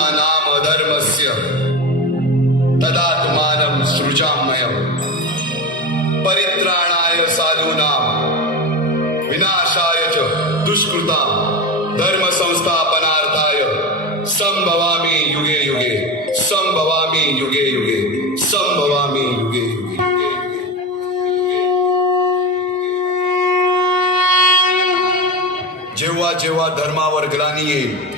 नाम धर्मस्य तदात्मानं सृजाम्यहम्। परित्राणाय साधूनां, विनाशाय च दुष्कृतां धर्म संस्थापनार्थाय संभवामि युगे युगे, संभवामि युगे युगे, संभवामि युगे युगे। जेव्हा जेव्हा धर्मावर ग्लानी येईल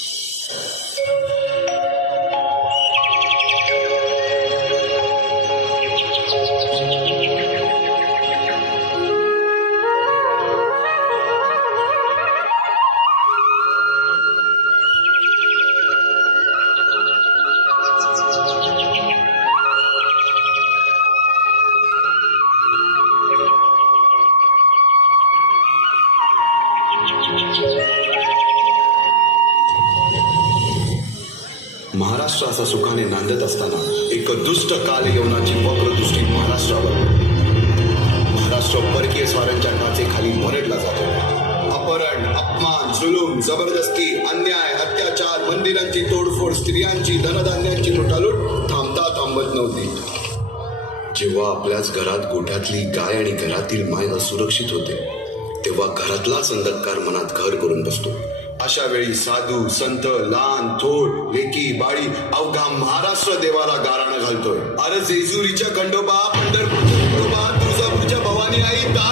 परकीय स्वारांच्या खाली भरडला जातो. अपहरण अपमान जुलूम जबरदस्ती अन्याय अत्याचार मंदिरांची तोडफोड स्त्रियांची धनधान्यांची लुटालूट थांबता थांबत नव्हती. जेव्हा आपल्याच घरात गोठ्यातली गाय आणि घरातील माय असुरक्षित होते तेव्हा घरातलाच अंधकार मनात घर करून बसतो. अशा वेळी साधू संत लहान थोड लेकी बाळी अवघा महाराष्ट्र देवाला गाराणं घालतोय. अरे जेजुरीच्या खंडोबा पंढरपूरच्या Tony aí, tá.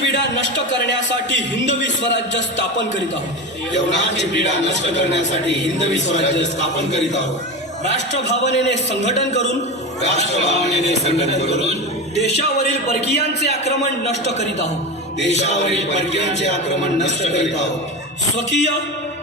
पीडा नष्ट करण्यासाठी हिंदवी स्वराज्य स्थापन करीत आहोत. यवनाची पीडा नष्ट करण्यासाठी हिंदवी स्वराज्य स्थापन करीत आहोत. राष्ट्रभावनेने संघटन करून राष्ट्रभावनेने संघटन करून देशावरील परकीयांचे आक्रमण नष्ट करीत आहोत. देशावरील परकीयांचे आक्रमण नष्ट करीत आहोत. स्वकीय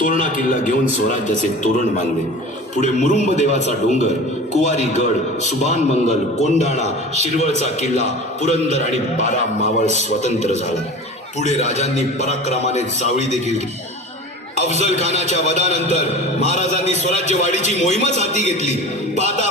तोरणा किल्ला घेऊन स्वराज्याचे तोरण बांधले. पुढे मुरुंब देवाचा डोंगर कुवारी गड सुभान मंगल कोंढाणा शिरवळचा किल्ला पुरंदर आणि बारा मावळ स्वतंत्र झाला. पुढे राजांनी पराक्रमाने जावळी देखील अफजल खानाच्या वधानंतर महाराजांनी स्वराज्यवाढीची मोहीमच हाती घेतली. पाता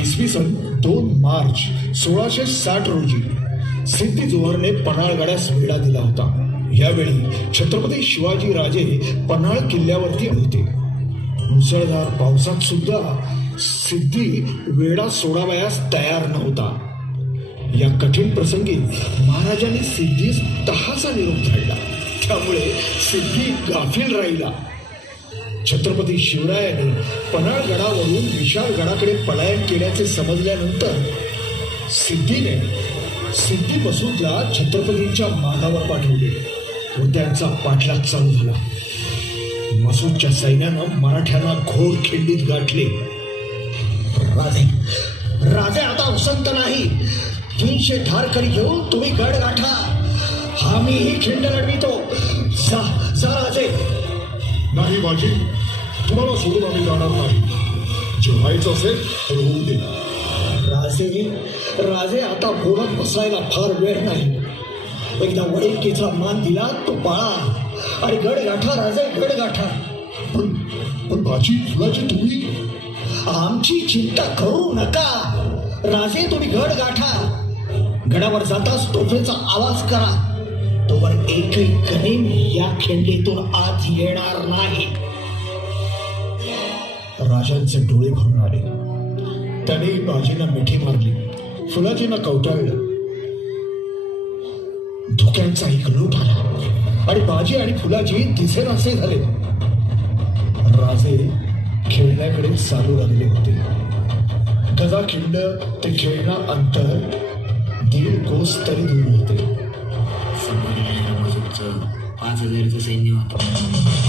इसवी सन दोन मार्च सोळाशे साठ रोजी सिद्धी जोहरने पन्हाळगडास वेढा दिला होता. यावेळी छत्रपती शिवाजी राजे पन्हाळ किल्ल्यावरती होते. मुसळधार पावसात सुद्धा सिद्धी वेढा सोडावयास तयार नव्हता. या कठीण प्रसंगी महाराजांनी सिद्धीस तहाचा निरोप धाडला त्यामुळे सिद्धी गाफील राहिला. छत्रपती शिवरायाने पन्हाळगडावरून विशाळगडाकडे पलायन केल्याचे समजल्यानंतर सिद्धीने सिद्धी मसूदला छत्रपतींच्या मागावर पाठवले व त्यांचा पाठलाग चालू झाला. मसूदच्या सैन्यानं मराठ्यांना घोर खिंडीत गाठले. राजे राजे आता उसंत नाही. तीनशे ठार करी घेऊन तुम्ही गड गाठा. हा मीही खिंड लढवितो. जा. नाही माझी. तुम्हाला सोडून आम्ही जाणार नाही. जे व्हायचं असेल तर होऊ दे. राजे राजे आता बोलत बसायला फार वेळ नाही. एकदा वडीलकीचा मान दिला तो पाळा. आणि गड गाठा राजे गड गाठा पण पण माझी फुलाची तुम्ही? आमची चिंता करू नका. राजे तुम्ही गड गाठा गडावर जाताच तोफेचा आवाज करा. तोवर एकही कणीम या खिंडीतून आज येणार नाही. राजांचे डोळे भरून आले. त्याने बाजीला मिठी मारली. फुलाजींना कवटाळलं. धुक्यांचा एक लूट आला. आणि बाजी आणि फुलाजी दिसेनासे झाले. राजे खेळण्याकडे चालू लागले होते. गजा खिंड ते खेळणं अंतर दीड कोस तरी दूर होते. पाच हजाराचं सैन्य होतं खरी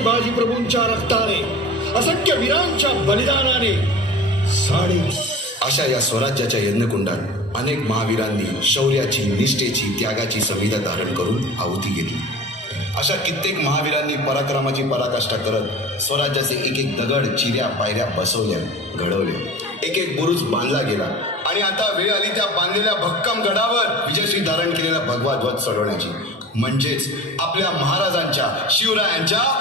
खिंड बाजी प्रभूंच्या रक्ताने असंख्य वीरांच्या बलिदानाने. साडे अशा या स्वराज्याच्या यज्ञकुंडात अनेक महावीरांनी शौर्याची निष्ठेची त्यागाची संविधा धारण करून आहुती घेतली. अशा कित्येक महावीरांनी पराक्रमाची पराकाष्ठा करत स्वराज्याचे एक एक दगड चिऱ्या पायऱ्या बसवल्या घडवल्या. एक एक बुरुज बांधला गेला आणि आता वेळ आली त्या बांधलेल्या भक्कम गडावर विजयश्री धारण केलेला भगवा ध्वज चढवण्याची म्हणजेच आपल्या महाराजांच्या शिवरायांच्या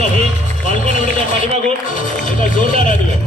जोरदार राहिलूया होईल पाठीमागून एकदा जोरदार राहिलूया